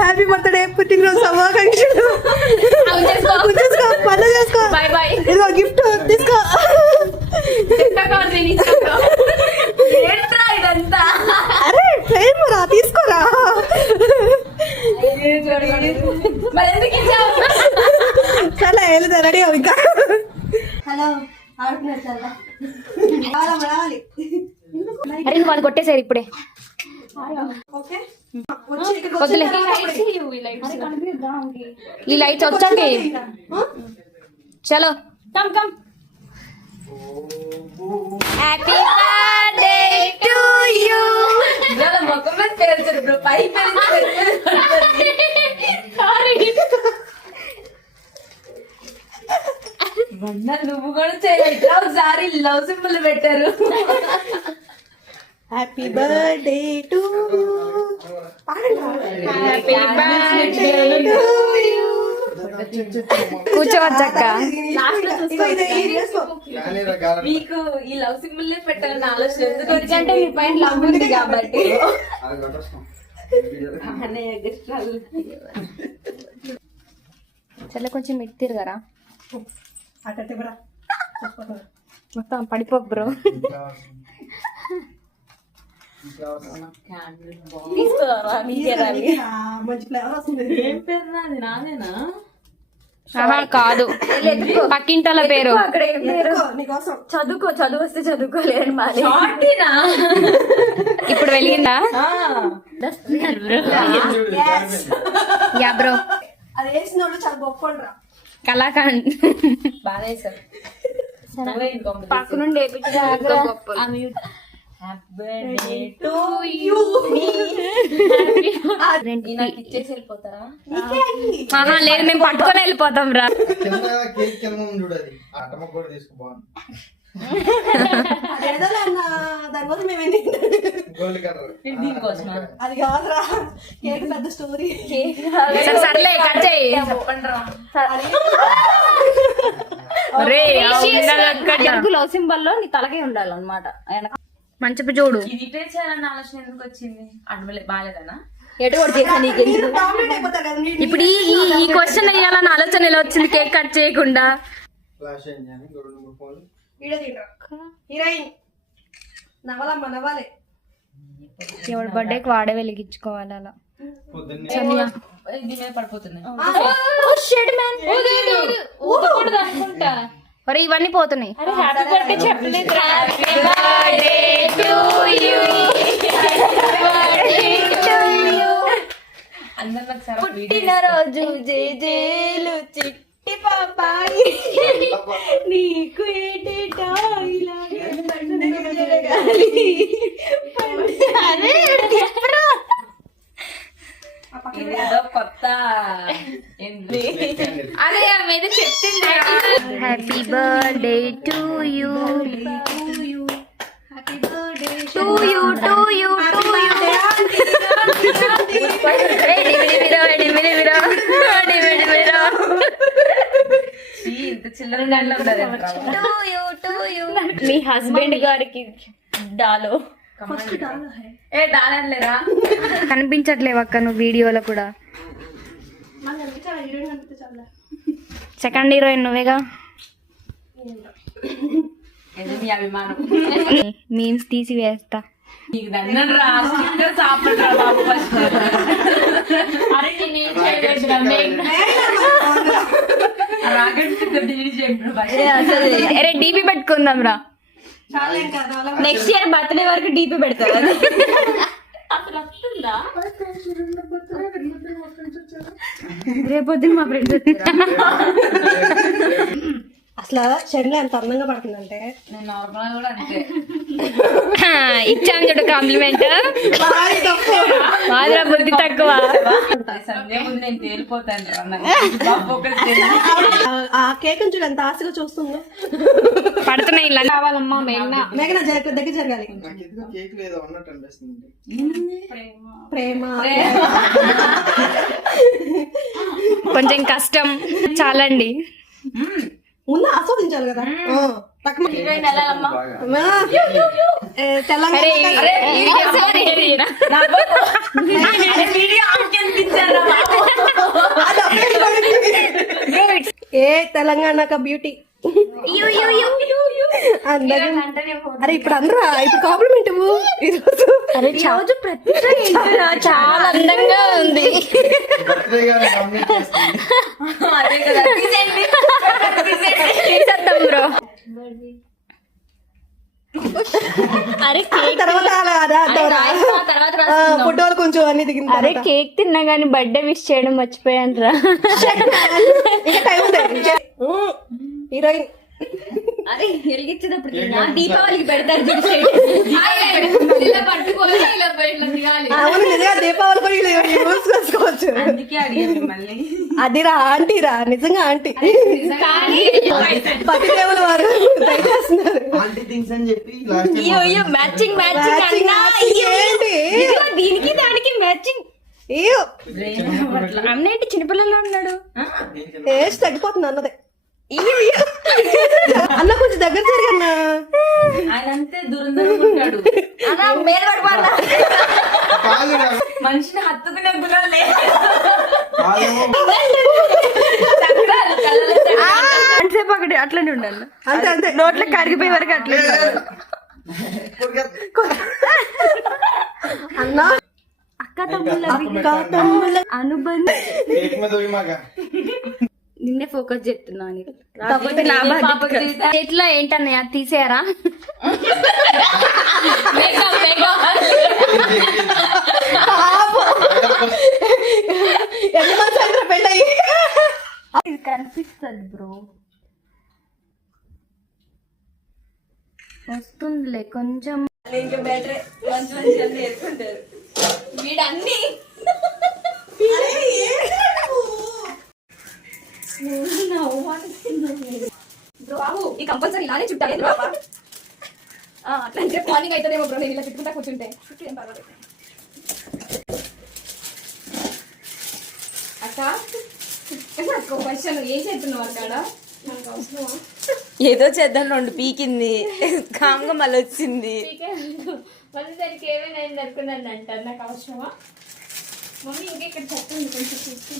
Happy birthday పుట్టినరోజు శుభాకాంక్షలు. పనులు చేసుకో. ఇదిగో గిఫ్ట్ తీసుకో. అరే ప్రేమ రా, తీసుకోరా. చాలా వెళ్తా రెడీ అవు ఇంకా. హలో రావాలి. అరే నువ్వు అది కొట్టేసారు ఇప్పుడే. ఈ లైట్స్ వచ్చాక చలో come come. Happy birthday to you. నువ్వు కూడా చేయాలి. ఒకసారి లవ్ సింబల్ పెట్టారు. Happy birthday to happy birthday to you. కూర్చోవచ్చక్క. మీకు ఈ లవ్ సింబల్ పెట్టాలని ఆలోచన ఎందుకంటే మీ పైన లవ్ ఉంది కాబట్టి. చల్ల కొంచెం మిట్ తిరగరా. అట్టే మొత్తం పడిపోకు బ్రో. మంచి ఫ్లేవర్ వస్తుంది. ఏం పేరు నాది? నాదేనా? కాదు, పక్కింటల పేరు. నీకోసం చదువు వస్తే చదువుకోలేను. ఇప్పుడు వెలిగిందా? Yeah bro. అది వేసిన వాళ్ళు చాలా గొప్ప కళాకాండ్. బాగా వేసారు. పక్క నుండి వెళ్ళిపోతారా? లేదు, మేము పట్టుకొని వెళ్ళిపోతాం రా. దానికోసం అది కాదురా, కేక్ పెద్ద స్టోరీ. సర్లే కట్ చేయి. లవ్ సింబల్ లో నీ తలకే ఉండాలన్నమాట. మంచి చూడు. ఇది చేయాలన్న ఆలోచన ఎందుకు వచ్చింది? అడ్మలే బాగాలేదనా? ఇప్పుడు ఈ క్వశ్చన్ వేయాలని ఆలోచన ఎలా వచ్చింది? కేక్ కట్ చేయకుండా. హీరోయిన్ నవ్వాలమ్మా, నవ్వాలి. ఎవరి బర్త్డేకి వాడే వెలిగించుకోవాలి అలా. పడిపోతున్నాయి. మరి ఇవన్నీ పోతున్నాయి. పుట్టినరోజు జేజేలు చిట్టి పాపాయి నీకు కొత్త అదే మీద చెప్తుంది. Happy birthday to you. To you to you to ఇంత చిల్లర మీ హస్బెండ్ గారికి డాలో. ఏ డాలలేరా? కనిపించట్లేవు అక్క నువ్వు వీడియోలో కూడా. సెకండ్ హీరోయిన్ నువ్వేగా. మీ అభిమానం. మీమ్స్ తీసి వేస్తా. నీకు దండం రా. సాపడరా బాబు. అరే నేనేం చేయలేదు. అరే డీపీ పెట్టుకుందాం రా. నెక్స్ట్ ఇయర్ బర్త్డే వరకు డీపీ పెడతారు. రేపొద్దున మా ఫ్రెండ్స్ అసలు షర్మిల ఎంత అందంగా పడుతుందంటే ఇచ్చాను చూడు కాంప్లిమెంట్. మాదిరా బుద్ధి తక్కువ. ఆ కేక్ చూడు ఎంత ఆశగా చూస్తుందో. పడుతున్నాయి ఇలా కావాలమ్మా. మేఘన దగ్గర జరగాలి. ప్రేమ కొంచెం కష్టం చాలండి. ముందు ఆస్వాదించాలి కదా. తెలంగాణ ఏ తెలంగాణ బ్యూటీ. అరే ఇప్పుడు అందరూ ఇప్పుడు కాంప్లిమెంట్ ఇవ్వు. రోజు ప్రతి చాలా అందంగా ఉంది. బ్రో అరే ఫోటోలు కొంచెం అన్ని దిగింది. అరే కేక్ తిన్నా గానీ బర్త్డే విష్ చేయడం మర్చిపోయాను రా. హీరోయిన్ అరే వెలిగించేటప్పుడు దీపావళికి పెడతారు. అవును నిజంగా దీపావళి కూడా చూసుకోవచ్చు. అదిరా ఆంటీరా నిజంగా ఆంటీ. పతిదేవులు వారు దయచేస్తున్నారు. మ్యాచింగ్ ఏంటి దీనికి దానికి మ్యాచింగ్. అన్నేంటి చిన్నపిల్లలు ఉన్నాడు. ఏజ్ తగ్గిపోతుంది అన్నదే. అన్న కొంచెం దగ్గర జరిగన్నా. ఆయన అంతే దూరం ఉంటాడు. మనిషిని హత్తుకునే గుణం లేదు. అంతసేపు అక్కడ అట్లనే ఉండాలి. అంతే అంతే నోట్లో కరిగిపోయే వరకు అట్లే అన్నా. అక్క తమ్ముళ్ళ అనుబంధం. నిన్నే ఫోకస్ చేస్తున్నాను. చేతిలో ఏంటన్నయ్య తీసేయరా? ఇది కనిపిస్తుంది బ్రో. వస్తుందిలే కొంచెం. ఇంకా బెటర్ మంచి మంచి అన్ని వేసుకుంటారు వీడన్నీ. బాబు ఈ కంపల్సరీ ఇలానే చుట్టాలి అట్లా అంటే మార్నింగ్ అవుతుందేమో బ్రో. నేను ఇలా చుట్టుకుంటా కూర్చుంటే ఏం పర్వాలేదు. అక్క క్వశ్చన్ ఏం చేస్తున్నావు అక్కడ? ఏదో చేద్దాం 2 పీకింది కామ్గా మళ్ళీ వచ్చింది. మళ్ళీ దానికి ఏమైనా అయింది అనుకున్నాను అంటారు. నాకు అవసరమా మమ్మీ? ఇంకెక్కడ చెప్పండి కొంచెం చూసి.